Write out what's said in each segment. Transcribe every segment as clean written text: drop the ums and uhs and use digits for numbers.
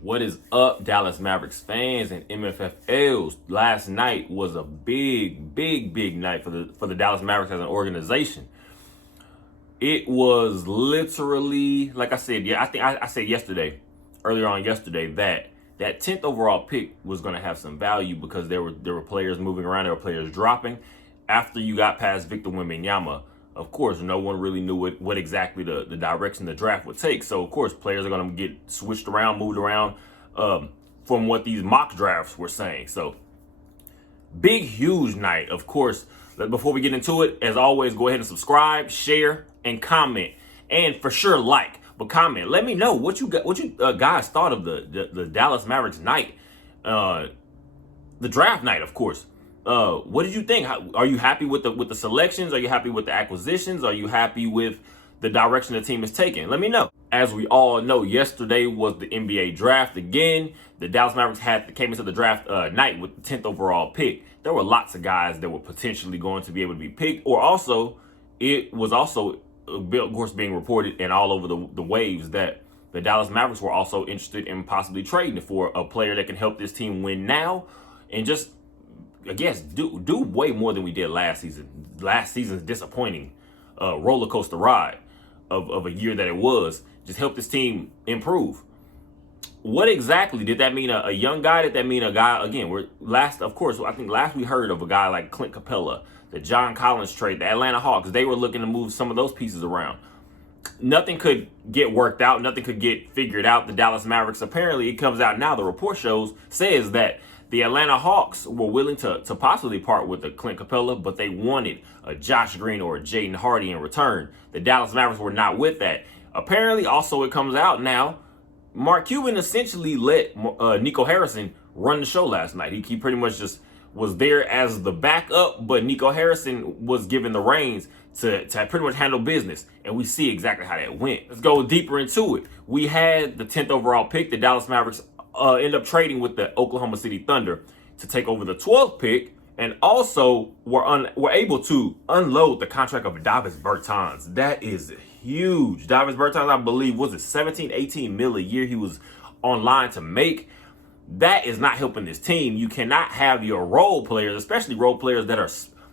What is up, Dallas Mavericks fans and MFFLs? Last night was a big night for the Dallas Mavericks as an organization. It was literally, like I said, I think I said earlier on yesterday, that 10th overall pick was going to have some value because there were players moving around, there were players dropping. After you got past Victor Wembanyama, of course, no one really knew what exactly the direction the draft would take. So, of course, players are going to get switched around, moved around from what these mock drafts were saying. So, big, huge night. Of course, before we get into it, as always, go ahead and subscribe, share, and comment. And for sure, like. But comment. Let me know what you guys thought of the Dallas Mavericks night. The draft night, of course. What did you think? Are you happy with the selections? Are you happy with the acquisitions? Are you happy with the direction the team is taking? Let me know. As we all know, yesterday was the NBA draft again. The Dallas Mavericks came into the draft night with the 10th overall pick. There were lots of guys that were potentially going to be able to be picked, or also it was also, of course, being reported and all over the waves that the Dallas Mavericks were also interested in possibly trading for a player that can help this team win now and just, I guess, do way more than we did last season. Last season's disappointing roller coaster ride of a year that it was. Just help this team improve. What exactly did that mean? A young guy? Did that mean a guy? Again, I think last we heard of a guy like Clint Capella, the John Collins trade, the Atlanta Hawks. They were looking to move some of those pieces around. Nothing could get worked out. Nothing could get figured out. The Dallas Mavericks, apparently, it comes out now, the report says that the Atlanta Hawks were willing to possibly part with a Clint Capella, but they wanted a Josh Green or a Jaden Hardy in return. The Dallas Mavericks were not with that. Apparently, also, it comes out now, Mark Cuban essentially let Nico Harrison run the show last night. He pretty much just was there as the backup, but Nico Harrison was given the reins to pretty much handle business. And we see exactly how that went. Let's go deeper into it. We had the 10th overall pick. The Dallas Mavericks end up trading with the Oklahoma City Thunder to take over the 12th pick, and also were able to unload the contract of Davis Bertans. That is huge. Davis Bertans, I believe, was it 18 mil a year he was online to make. That is not helping this team. You cannot have your role players, especially role players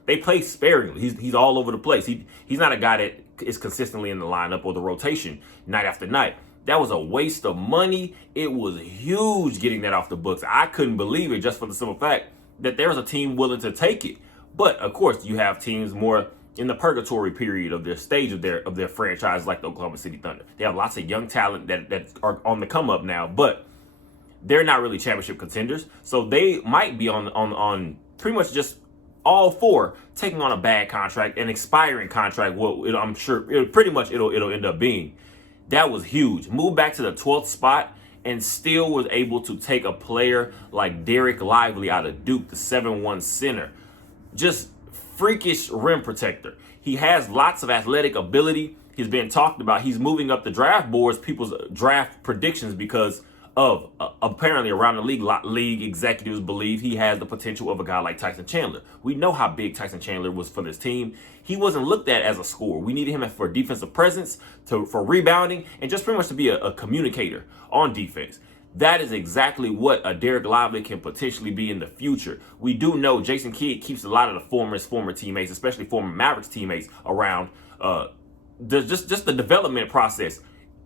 they play sparingly. He's all over the place. He's not a guy that is consistently in the lineup or the rotation night after night. That was a waste of money. It was huge getting that off the books. I couldn't believe it, just for the simple fact that there was a team willing to take it. But of course, you have teams more in the purgatory period of their stage of their franchise, like the Oklahoma City Thunder. They have lots of young talent that are on the come up now, but they're not really championship contenders. So they might be on pretty much just all four taking on a bad contract, an expiring contract. I'm sure it'll end up being. That was huge. Moved back to the 12th spot and still was able to take a player like Derek Lively out of Duke, the 7'1" center. Just freakish rim protector. He has lots of athletic ability. He's been talked about. He's moving up the draft boards, people's draft predictions, because of apparently around the league executives believe he has the potential of a guy like Tyson Chandler. We know how big Tyson Chandler was for this team. He wasn't looked at as a scorer. We needed him for defensive presence, for rebounding, and just pretty much to be a communicator on defense. That is exactly what a Derek Lively can potentially be in the future. We do know Jason Kidd keeps a lot of the former teammates, especially former Mavericks teammates, around just the development process.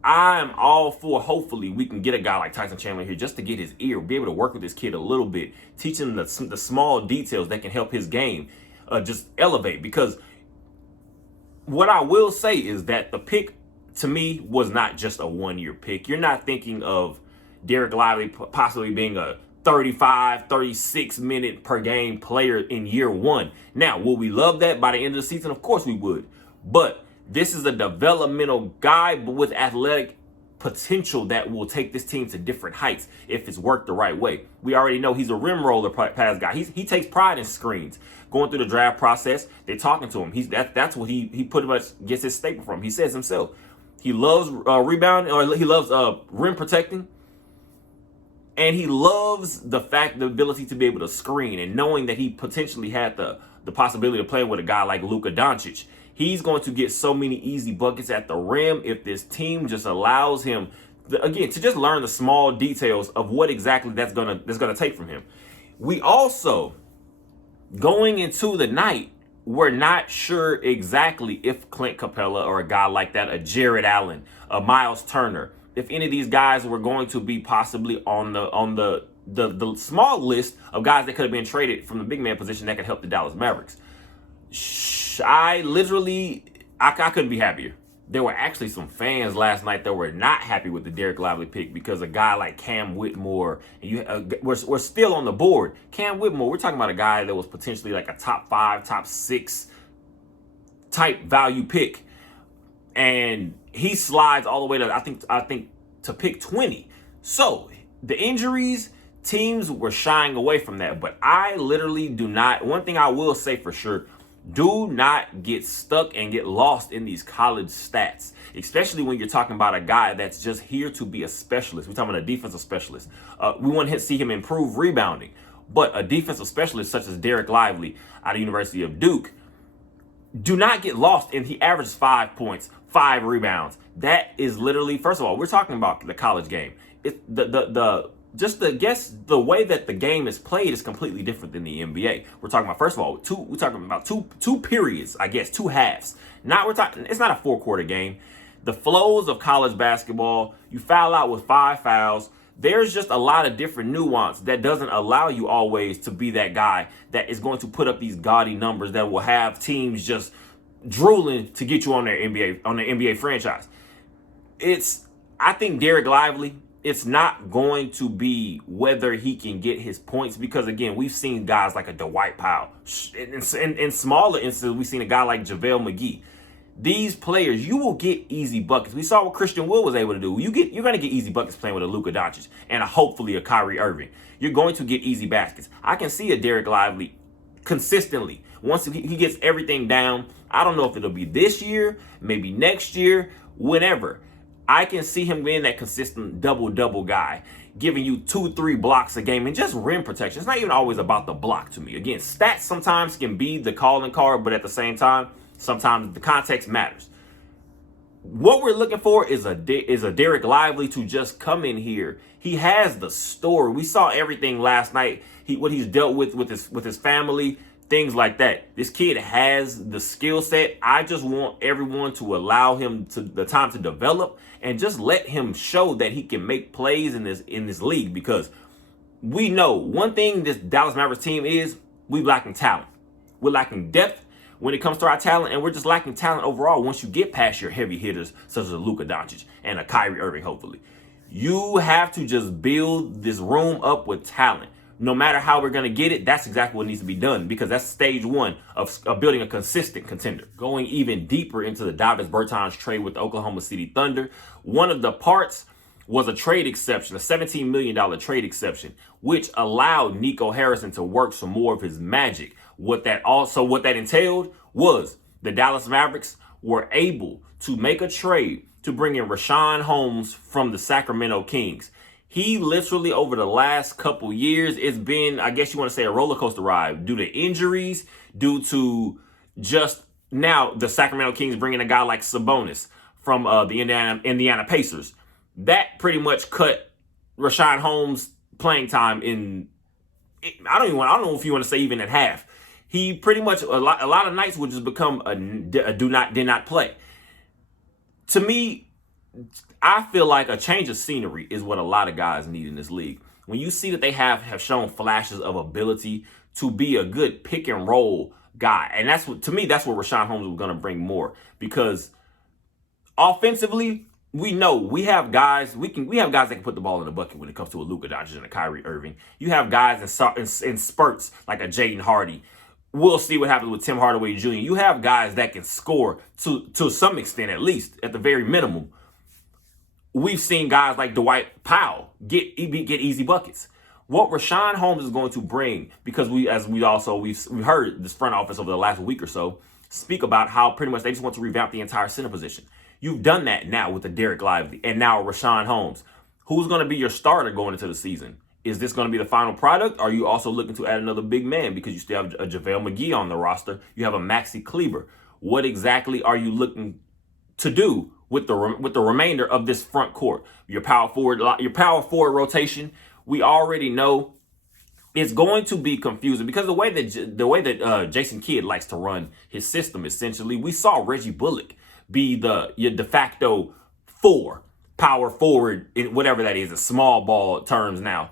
I'm all for, hopefully, we can get a guy like Tyson Chandler here just to get his ear, be able to work with this kid a little bit, teach him the small details that can help his game just elevate. Because what I will say is that the pick, to me, was not just a one-year pick. You're not thinking of Derek Lively possibly being a 35, 36 minute per game player in year one. Now, will we love that by the end of the season? Of course we would. But this is a developmental guy, but with athletic potential that will take this team to different heights if it's worked the right way. We already know he's a rim roller pass guy. He takes pride in screens. Going through the draft process, they're talking to him. That's what he pretty much gets his staple from. He says himself. He loves rebounding, or he loves rim protecting. And he loves the ability to be able to screen, and knowing that he potentially had the possibility of playing with a guy like Luka Doncic. He's going to get so many easy buckets at the rim if this team just allows him, again, to just learn the small details of what exactly that's gonna take from him. We also, going into the night, we're not sure exactly if Clint Capella or a guy like that, a Jared Allen, a Miles Turner, if any of these guys were going to be possibly on the small list of guys that could have been traded from the big man position that could help the Dallas Mavericks. I couldn't be happier. There were actually some fans last night that were not happy with the Derek Lively pick because a guy like Cam Whitmore, and we're still on the board. Cam Whitmore, we're talking about a guy that was potentially like a top 5, top 6 type value pick, and he slides all the way to I think to pick 20. So the injuries, teams were shying away from that, but I literally do not. One thing I will say for sure. Do not get stuck and get lost in these college stats, especially when you're talking about a guy that's just here to be a specialist. We're talking about a defensive specialist. We want to see him improve rebounding, but a defensive specialist such as Derek Lively out of University of Duke, do not get lost. And he averages 5 points, 5 rebounds. That is literally, first of all, we're talking about the college game. The way that the game is played is completely different than the NBA. We're talking about, first of all, two periods, I guess, 2 halves. It's not a 4-quarter game. The flows of college basketball, you foul out with 5 fouls. There's just a lot of different nuance that doesn't allow you always to be that guy that is going to put up these gaudy numbers that will have teams just drooling to get you on their NBA franchise. I think Derek Lively, it's not going to be whether he can get his points, because again, we've seen guys like a Dwight Powell. In smaller instances, we've seen a guy like JaVale McGee. These players, you will get easy buckets. We saw what Christian Wood was able to do. You're going to get easy buckets playing with a Luka Doncic and hopefully a Kyrie Irving. You're going to get easy baskets. I can see a Derek Lively consistently. Once he gets everything down, I don't know if it'll be this year, maybe next year, whenever. I can see him being that consistent double-double guy, giving you 2-3 blocks a game and just rim protection. It's not even always about the block to me. Again, stats sometimes can be the calling card, but at the same time, sometimes the context matters. What we're looking for is a Derek Lively to just come in here. He has the story. We saw everything last night. What he's dealt with his family, things like that. This kid has the skill set. I just want everyone to allow him the time to develop and just let him show that he can make plays in this league, because we know one thing this Dallas Mavericks team is, we're lacking talent. We're lacking depth when it comes to our talent, and we're just lacking talent overall once you get past your heavy hitters such as a Luka Doncic and a Kyrie Irving, hopefully. You have to just build this room up with talent. No matter how we're going to get it, that's exactly what needs to be done, because that's stage 1 of building a consistent contender. Going even deeper into the Davis Bertans trade with the Oklahoma City Thunder, one of the parts was a trade exception, a $17 million trade exception, which allowed Nico Harrison to work some more of his magic. What that entailed was the Dallas Mavericks were able to make a trade to bring in Richaun Holmes from the Sacramento Kings. He literally, over the last couple years, it's been, I guess you want to say, a roller coaster ride due to injuries, due to just now the Sacramento Kings bringing a guy like Sabonis from the Indiana Pacers. That pretty much cut Richaun Holmes' playing time I don't know if you want to say even at half. He pretty much, a lot of nights would just become a did not play. To me, I feel like a change of scenery is what a lot of guys need in this league. When you see that they have shown flashes of ability to be a good pick and roll guy, and that's what Richaun Holmes was going to bring more, because offensively, we know we have guys that can put the ball in the bucket when it comes to a Luka Doncic and a Kyrie Irving. You have guys in spurts like a Jaden Hardy. We'll see what happens with Tim Hardaway Jr. You have guys that can score to some extent, at least at the very minimum. We've seen guys like Dwight Powell get easy buckets. What Richaun Holmes is going to bring, because we've heard this front office over the last week or so speak about how pretty much they just want to revamp the entire center position. You've done that now with the Derek Lively and now Richaun Holmes. Who's going to be your starter going into the season? Is this going to be the final product? Or are you also looking to add another big man, because you still have a JaVale McGee on the roster? You have a Maxi Kleber. What exactly are you looking to do with the remainder of this front court? Your power forward rotation, we already know it's going to be confusing because the way that Jason Kidd likes to run his system, essentially, we saw Reggie Bullock be your de facto power forward in whatever that is, a small ball terms now.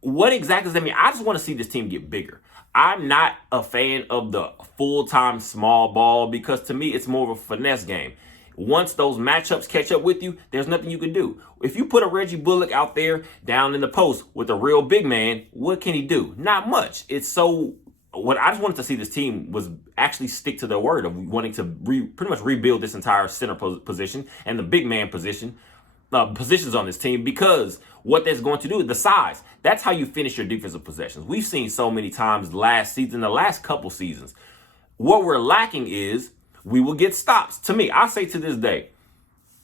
What exactly does that mean? I just want to see this team get bigger. I'm not a fan of the full-time small ball because to me, it's more of a finesse game. Once those matchups catch up with you, there's nothing you can do. If you put a Reggie Bullock out there down in the post with a real big man, what can he do? Not much. What I just wanted to see this team was actually stick to their word of wanting to pretty much rebuild this entire center position and the big man positions on this team, because what that's going to do, the size, that's how you finish your defensive possessions. We've seen so many times last season, the last couple seasons, what we're lacking is we will get stops. To me, I say to this day,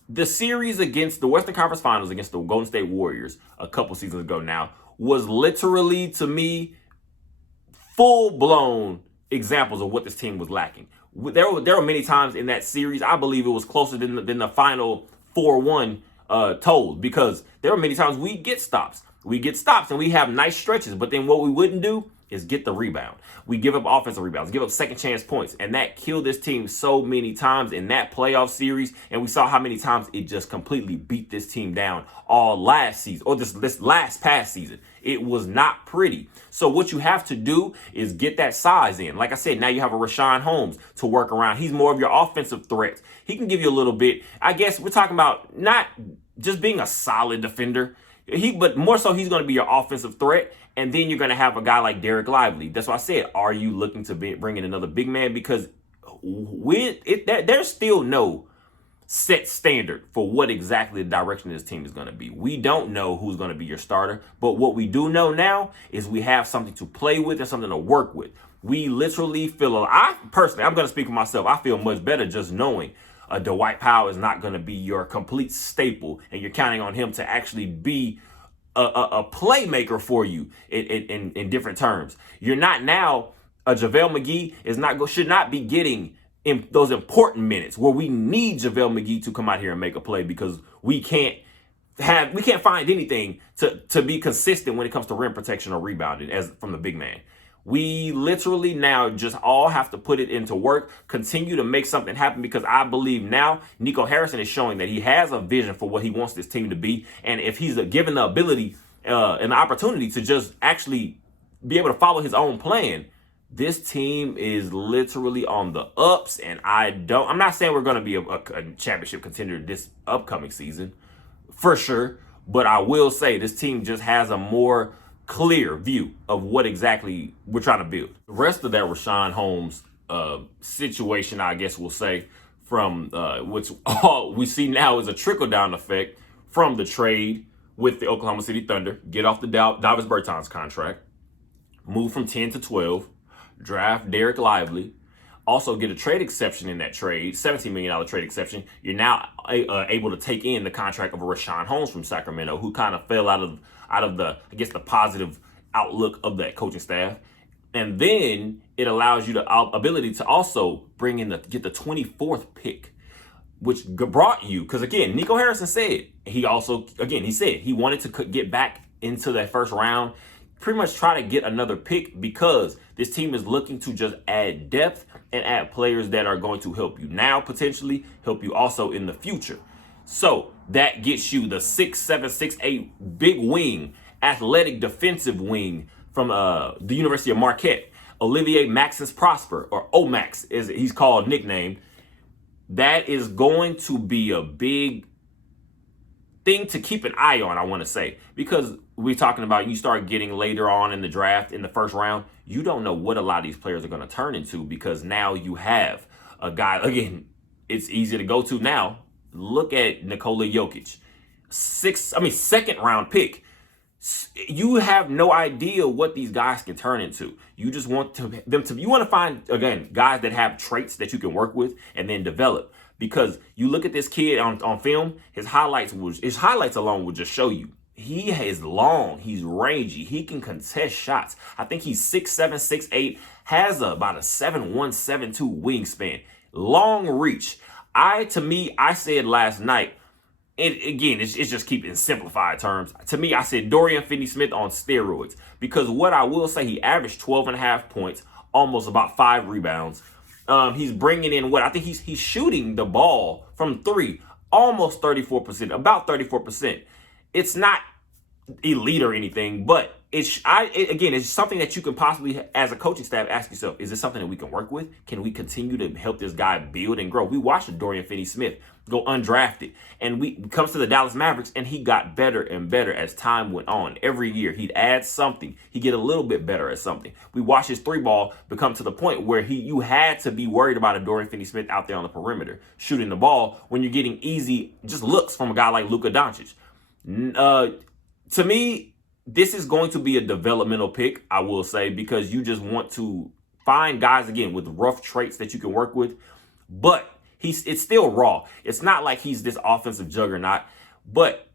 the series against the Western Conference Finals against the Golden State Warriors a couple seasons ago now was literally, to me, full-blown examples of what this team was lacking. There were many times in that series, I believe it was closer than the final 4-1 told, because there were many times we get stops. We get stops and we have nice stretches, but then what we wouldn't do is get the rebound. We give up offensive rebounds, give up second chance points, and that killed this team so many times in that playoff series. And we saw how many times it just completely beat this team down all last season, or this last past season. It was not pretty. So what you have to do is get that size in. Like I said, now you have a Rashawn Holmes to work around. He's more of your offensive threat. He can give you a little bit. I guess we're talking about not just being a solid defender, but more so he's going to be your offensive threat. And then you're going to have a guy like Derek Lively. That's why I said, are you looking to bring in another big man? Because there's still no set standard for what exactly the direction of this team is going to be. We don't know who's going to be your starter. But what we do know now is we have something to play with and something to work with. We literally I'm going to speak for myself. I feel much better just knowing Dwight Powell is not going to be your complete staple, and you're counting on him to actually be a playmaker for you in different terms. You're not now, JaVale McGee should not be getting in those important minutes where we need JaVale McGee to come out here and make a play, because we can't find anything to be consistent when it comes to rim protection or rebounding as from the big man. We literally now just all have to put it into work, continue to make something happen, because I believe now Nico Harrison is showing that he has a vision for what he wants this team to be. And if he's given the ability and the opportunity to just actually be able to follow his own plan, this team is literally on the ups. And I'm not saying we're going to be a championship contender this upcoming season, for sure. But I will say this team just has a more clear view of what exactly we're trying to build. The rest of that Rashawn Holmes situation, I guess we'll say, from which all we see now is a trickle-down effect from the trade with the Oklahoma City Thunder. Get off the Davis Bertans contract, move from 10 to 12, draft Derek Lively, also get a trade exception in that trade, $17 million trade exception. You're now able to take in the contract of a Rashawn Holmes from Sacramento, who kind of fell out of the, I guess, the positive outlook of that coaching staff. And then it allows you the ability to also get the 24th pick, which brought you, because again, Nico Harrison said, he said he wanted to get back into that first round, pretty much try to get another pick, because this team is looking to just add depth and add players that are going to help you now, potentially help you also in the future. So that gets you the 6'7", 6'8" big wing, athletic defensive wing from the University of Marquette, Olivier Maxence Prosper, or Omax as he's called, nicknamed. That is going to be a big thing to keep an eye on, I want to say, because we're talking about you start getting later on in the draft, in the first round, you don't know what a lot of these players are going to turn into, because now you have a guy, again, it's easy to go to now. Look at Nikola Jokic, second round pick. You have no idea what these guys can turn into. You just want you want to find, again, guys that have traits that you can work with and then develop. Because you look at this kid on film, his highlights alone will just show you. He is long, he's rangy, he can contest shots. I think he's 6'7", 6'8", has about a 7'1", 7'2" wingspan, long reach. I said last night, and again, it's just keeping simplified terms. To me, I said Dorian Finney-Smith on steroids, because what I will say, he averaged 12.5 points, almost about 5 rebounds. He's bringing in what I think he's shooting the ball from 3, almost 34%, about 34%. It's not elite or anything, but it's something that you can possibly, as a coaching staff, ask yourself: is this something that we can work with? Can we continue to help this guy build and grow? We watched Dorian Finney-Smith go undrafted, and we comes to the Dallas Mavericks, and he got better and better as time went on. Every year he'd add something, he'd get a little bit better at something. We watched his 3 ball become to the point where you had to be worried about a Dorian Finney-Smith out there on the perimeter shooting the ball when you're getting easy just looks from a guy like Luka Doncic. To me, this is going to be a developmental pick, I will say, because you just want to find guys, again, with rough traits that you can work with. But it's still raw. It's not like he's this offensive juggernaut. But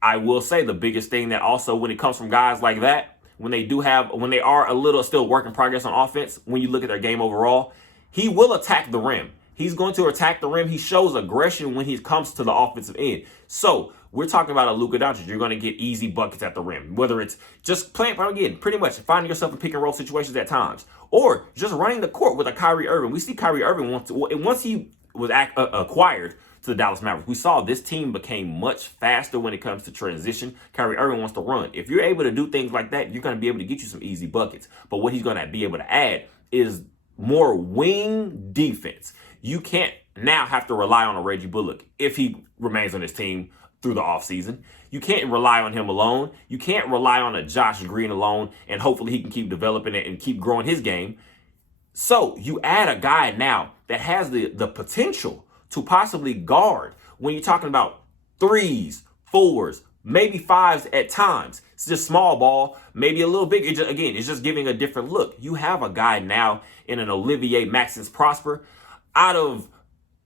I will say the biggest thing that also, when it comes from guys like that, when they are a little still work in progress on offense, when you look at their game overall, he will attack the rim. He's going to attack the rim. He shows aggression when he comes to the offensive end. So we're talking about a Luka Doncic. You're going to get easy buckets at the rim, whether it's just playing, again, pretty much finding yourself in pick and roll situations at times, or just running the court with a Kyrie Irving. We see Kyrie Irving once he was acquired to the Dallas Mavericks, we saw this team became much faster when it comes to transition. Kyrie Irving wants to run. If you're able to do things like that, you're going to be able to get you some easy buckets. But what he's going to be able to add is more wing defense. You can't now have to rely on a Reggie Bullock if he remains on his team through the offseason. You can't rely on him alone. You can't rely on a Josh Green alone, and hopefully he can keep developing it and keep growing his game. So you add a guy now that has the potential to possibly guard when you're talking about 3s, 4s, maybe 5s at times. It's just small ball, maybe a little bigger. It's just giving a different look. You have a guy now in an Olivier Maxence Prosper out of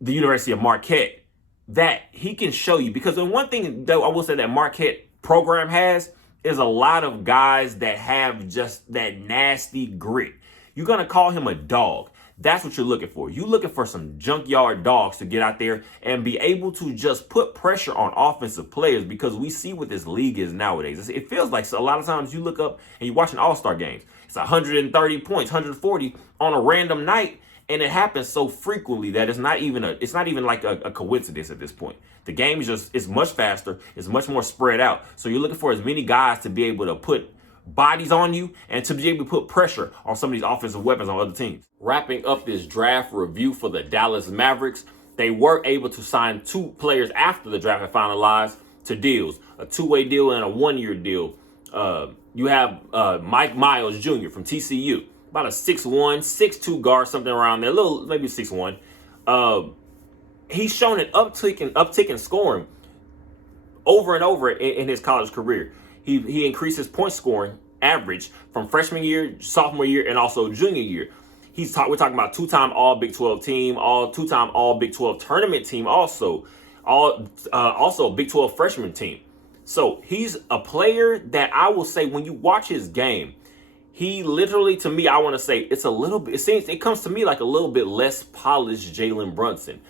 the University of Marquette that he can show you. Because the one thing that I will say that Marquette program has is a lot of guys that have just that nasty grit. You're going to call him a dog. That's what you're looking for. You're looking for some junkyard dogs to get out there and be able to just put pressure on offensive players, because we see what this league is nowadays. It feels like a lot of times you look up and you're watching All-Star games. It's 130 points, 140 on a random night. And it happens so frequently that it's not even like a coincidence at this point. The game is much faster. It's much more spread out. So you're looking for as many guys to be able to put bodies on you and to be able to put pressure on some of these offensive weapons on other teams. Wrapping up this draft review for the Dallas Mavericks, they were able to sign 2 players after the draft had finalized to deals, a 2-way deal and a 1-year deal. You have Mike Miles Jr. from TCU. About a 6'1", 6'2" guard, something around there, a little, maybe 6'1". He's shown an uptick in scoring over and over in his college career. He increased his point scoring average from freshman year, sophomore year, and also junior year. We're talking about 2-time All Big 12 team, 2-time All Big 12 tournament team, also Big 12 freshman team. So he's a player that I will say, when you watch his game, he literally, to me, I want to say it comes to me like a little bit less polished Jalen Brunson.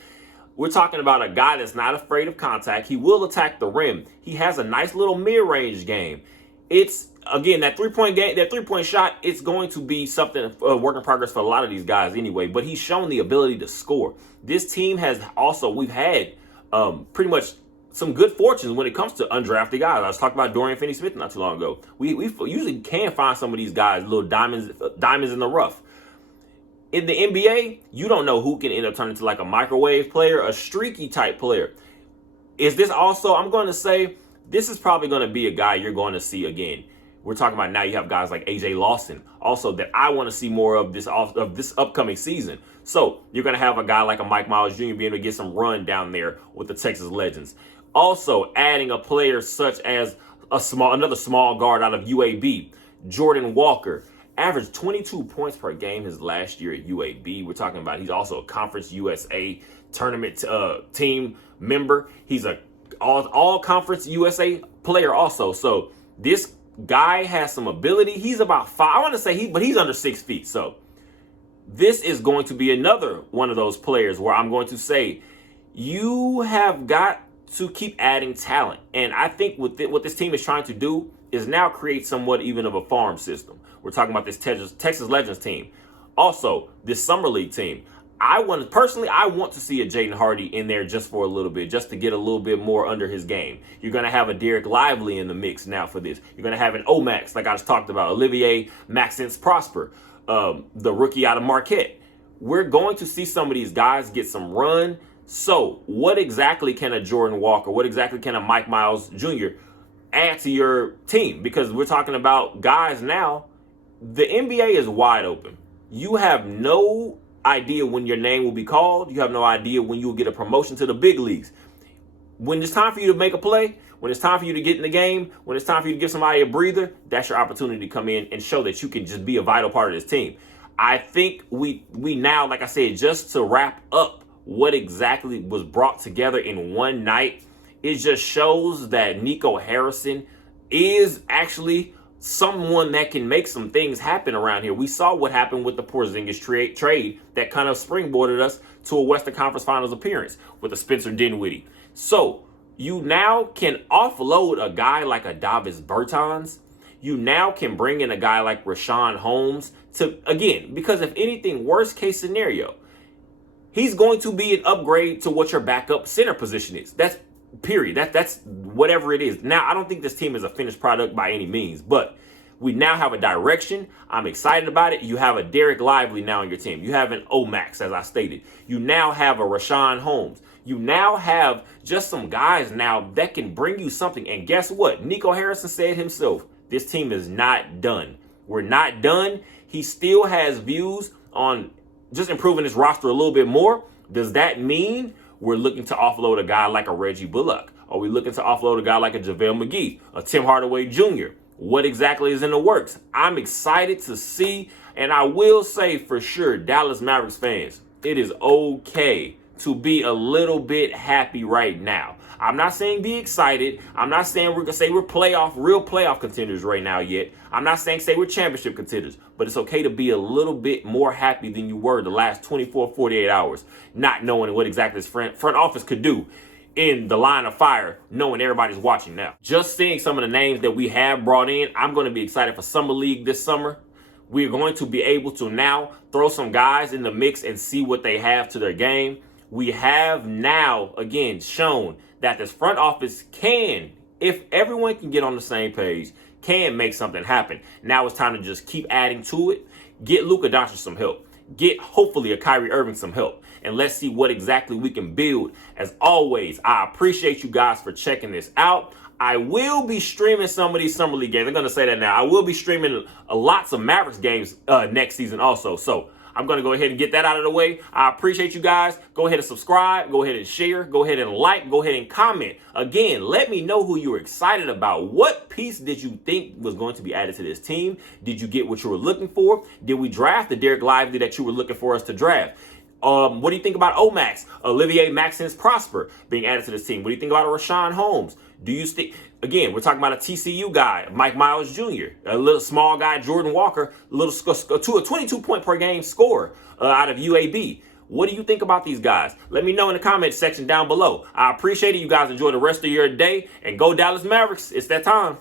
We're talking about a guy that's not afraid of contact. He will attack the rim. He has a nice little mid-range game. It's, again, that 3-point shot, it's going to be something, a work in progress for a lot of these guys anyway, but he's shown the ability to score. This team has also, we've had pretty much some good fortunes when it comes to undrafted guys. I was talking about Dorian Finney-Smith not too long ago. We usually can find some of these guys, little diamonds in the rough. In the NBA, you don't know who can end up turning into like a microwave player, a streaky type player. Is this also, I'm going to say, this is probably going to be a guy you're going to see again. We're talking about now you have guys like AJ Lawson also that I want to see more of this upcoming season. So you're going to have a guy like a Mike Miles Jr. being able to get some run down there with the Texas Legends. Also adding a player such as another small guard out of UAB, Jordan Walker, averaged 22 points per game his last year at UAB. We're talking about he's also a Conference USA tournament team member. He's a all Conference USA player also. So this guy has some ability. He's about 5. I want to say but he's under 6 feet. So this is going to be another one of those players where I'm going to say, you have got to keep adding talent. And I think what this team is trying to do is now create somewhat even of a farm system. We're talking about this Texas Legends team. Also, this Summer League team. I want to see a Jaden Hardy in there just for a little bit, just to get a little bit more under his game. You're going to have a Derek Lively in the mix now for this. You're going to have an Omax, like I just talked about, Olivier Maxence Prosper, the rookie out of Marquette. We're going to see some of these guys get some run. So what exactly can a Jordan Walker, what exactly can a Mike Miles Jr. add to your team? Because we're talking about guys now, the NBA is wide open. You have no idea when your name will be called. You have no idea when you will get a promotion to the big leagues. When it's time for you to make a play, when it's time for you to get in the game, when it's time for you to give somebody a breather, that's your opportunity to come in and show that you can just be a vital part of this team. I think we now, like I said, just to wrap up what exactly was brought together in one night, it just shows that Nico Harrison is actually someone that can make some things happen around here. We saw what happened with the Porzingis trade that kind of springboarded us to a Western Conference Finals appearance with the Spencer Dinwiddie. So you now can offload a guy like a Davis Bertans. You now can bring in a guy like Rashawn Holmes to, again, because if anything, worst case scenario, he's going to be an upgrade to what your backup center position is. That's period. That's whatever it is. Now, I don't think this team is a finished product by any means, but we now have a direction. I'm excited about it. You have a Derek Lively now on your team. You have an Omax, as I stated. You now have a Rashawn Holmes. You now have just some guys now that can bring you something. And guess what? Nico Harrison said himself, this team is not done. We're not done. He still has views on just improving his roster a little bit more. Does that mean we're looking to offload a guy like a Reggie Bullock? Are we looking to offload a guy like a JaVale McGee, a Tim Hardaway Jr.? What exactly is in the works? I'm excited to see, and I will say for sure, Dallas Mavericks fans, it is okay to be a little bit happy right now. I'm not saying be excited. I'm not saying we're going to say we're real playoff contenders right now yet. I'm not saying say we're championship contenders, but it's okay to be a little bit more happy than you were the last 24, 48 hours, not knowing what exactly this front office could do in the line of fire, knowing everybody's watching now. Just seeing some of the names that we have brought in, I'm going to be excited for Summer League this summer. We're going to be able to now throw some guys in the mix and see what they have to their game. We have now, again, shown that this front office can, if everyone can get on the same page, can make something happen. Now it's time to just keep adding to it. Get Luka Doncic some help. Get, hopefully, a Kyrie Irving some help. And let's see what exactly we can build. As always, I appreciate you guys for checking this out. I will be streaming some of these Summer League games. I'm going to say that now. I will be streaming lots of Mavericks games next season also. So I'm going to go ahead and get that out of the way. I appreciate you guys. Go ahead and subscribe. Go ahead and share. Go ahead and like. Go ahead and comment. Again, let me know who you were excited about. What piece did you think was going to be added to this team? Did you get what you were looking for? Did we draft the Derek Lively that you were looking for us to draft? What do you think about Omax, Olivier Maxence Prosper being added to this team? What do you think about Rashawn Holmes? Do you again, we're talking about a TCU guy, Mike Miles Jr., a little small guy, Jordan Walker, a 22-point per game scorer out of UAB. What do you think about these guys? Let me know in the comments section down below. I appreciate it. You guys enjoy the rest of your day, and go Dallas Mavericks. It's that time.